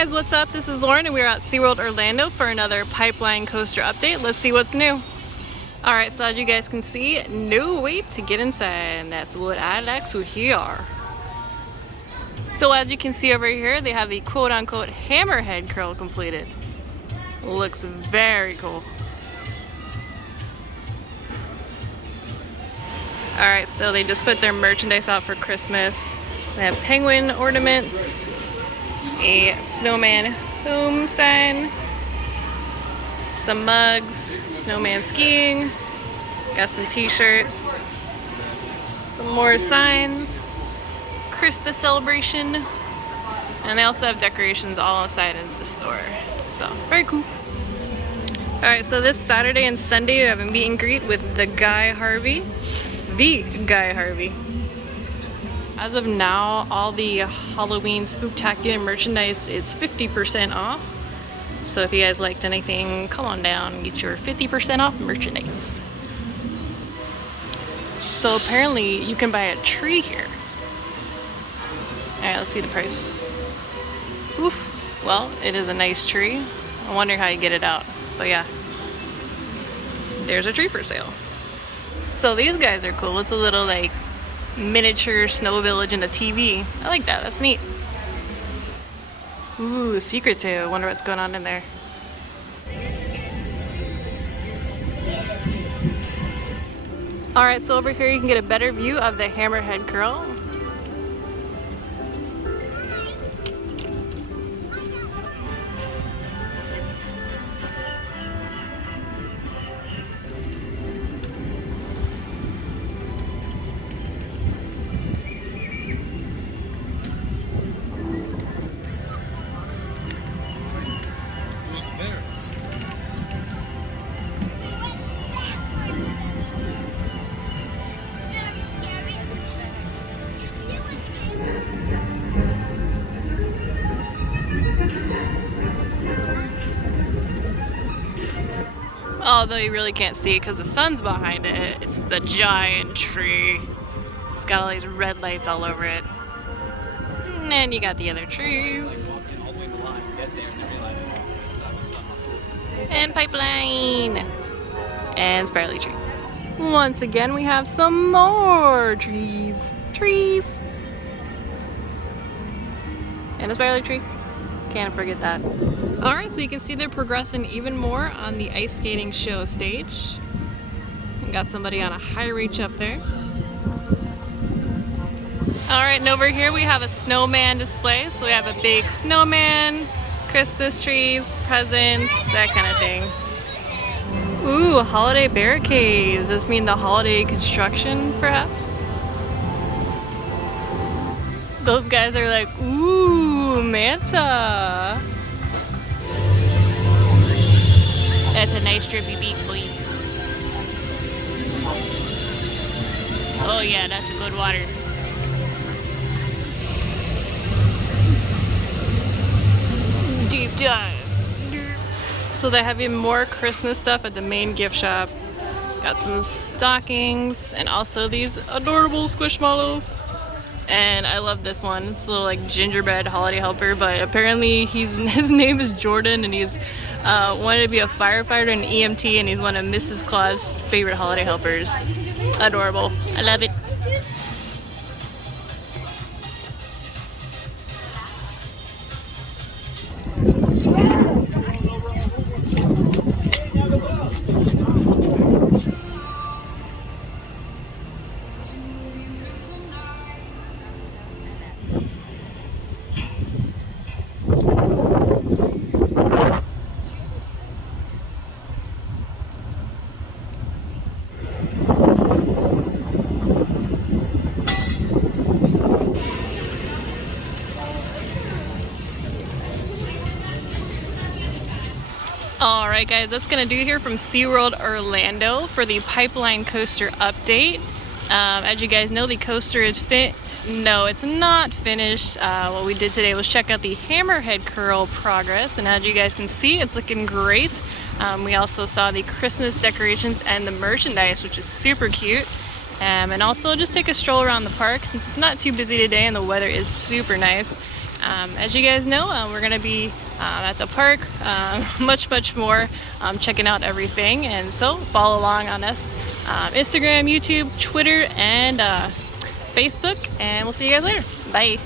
guys, what's up? This is Lauren and we're at SeaWorld Orlando for another pipeline coaster update. Let's see what's new. Alright, so as you guys can see, no wait to get inside, and that's what I like to hear. So as you can see over here, they have the quote-unquote hammerhead curl completed. Looks very cool. Alright, so they just put their merchandise out for Christmas. They have penguin ornaments, a snowman home sign, some mugs, snowman skiing, got some t-shirts, some more signs, Christmas celebration, and they also have decorations all inside of the store. So, very cool. Alright, so this Saturday and Sunday we have a meet and greet with the Guy Harvey. As of now, all the Halloween spooktacular merchandise is 50% off. So if you guys liked anything, come on down and get your 50% off merchandise. So apparently you can buy a tree here. Alright, let's see the price. Oof. Well, it is a nice tree. I wonder how you get it out. But yeah, there's a tree for sale. So these guys are cool. It's a little like miniature snow village in a TV. I like that. That's neat. Ooh, secret too. I wonder what's going on in there. Alright, so over here you can get a better view of the hammerhead curl. Although you really can't see it because the sun's behind it. It's the giant tree. It's got all these red lights all over it. And then you got the other trees. And pipeline. And spirally tree. Once again, we have some more trees. And a spirally tree. Can't forget that. Alright, so you can see they're progressing even more on the ice skating show stage. We got somebody on a high reach up there. Alright, and over here we have a snowman display. So we have a big snowman, Christmas trees, presents, that kind of thing. Ooh, holiday barricades. Does this mean the holiday construction, perhaps? Those guys are like, ooh, Manta. That's a nice drippy beat, boy. Oh yeah, that's a good water. Deep dive. So they have even more Christmas stuff at the main gift shop. Got some stockings and also these adorable Squishmallows. And I love this one. It's a little like gingerbread holiday helper, but apparently his name is Jordan and he's wanted to be a firefighter and EMT, and he's one of Mrs. Claus' favorite holiday helpers. Adorable. I love it. Alright guys, that's going to do here from SeaWorld Orlando for the pipeline coaster update. As you guys know, the coaster is No, it's not finished. What we did today was check out the hammerhead curl progress, and as you guys can see, it's looking great. We also saw the Christmas decorations and the merchandise, which is super cute. And also just take a stroll around the park since it's not too busy today and the weather is super nice. as you guys know, we're gonna be at the park, much more, checking out everything. And so follow along on us, Instagram, YouTube, Twitter, and Facebook, and we'll see you guys later. Bye.